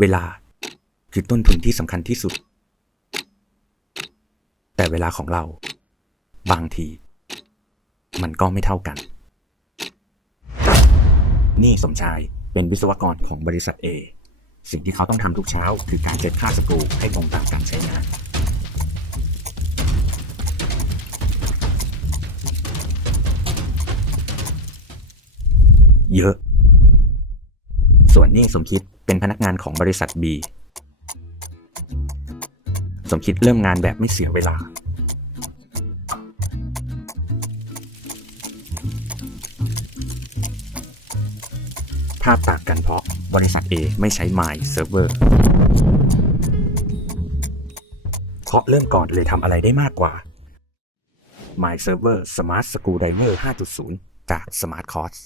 เวลาคือต้นทุนที่สำคัญที่สุด แต่เวลาของเรา บางที มันก็ไม่เท่ากัน นี่สมชายเป็นวิศวกรของบริษัท A สิ่งที่เขาต้องทำทุกเช้า คือการเช็ดค่าสกรูให้ตรงตามการใช้งานเยอะ ส่วนนี่สมคิดเป็นพนักงานของบริษัท B สมคิดเริ่มงานแบบไม่เสียเวลา ภาพต่างกันเพราะบริษัท A ไม่ใช้ My Server เพราะเริ่มก่อนเลยทำอะไรได้มากกว่า My Server Smart Screwdriver 5.0 จาก Smart Cost